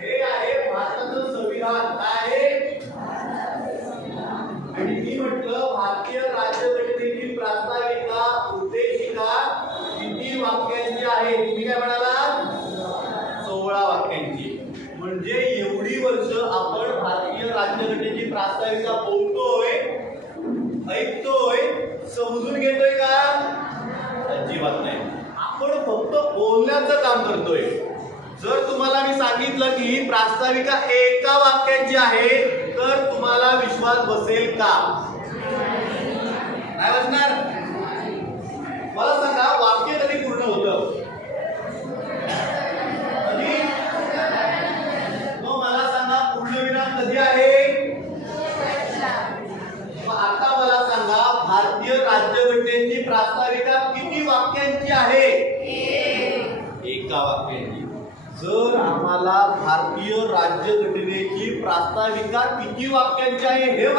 हे आहे भारताचं संविधान. काय आहे? आणि मी म्हटलं भारतीय राज्यघटनेची प्रास्ताविका उद्देशिका किती वाक्यांची आहे? तुम्ही काय म्हणाला? 16 वाक्यांची. म्हणजे एवढी वर्ष आपण भारतीय राज्यघटनेची प्रास्ताविका बोलतोय, ऐकतोय, समजून घेतोय का? अजिबात नाही. आपण फक्त बोलण्याचं काम करतोय. जर तुम्हाला मी सांगितलं की प्रास्ताविका एका वाक्याची आहे तर तुम्हाला विश्वास बसेल का? नाही बसणार. मला सांगा, वाक्य कधी पूर्ण होतं? कधी? मग मला सांगा, पूर्णविराम कधी आहे? आता मला सांगा, भारतीय राज्यघटनेची प्रास्ताविका किती वाक्यांची आहे? एका वाक्याची. जर आम्हाला भारतीय राज्यघटनेची प्रास्ताविका किती वाक्यांची आहे हे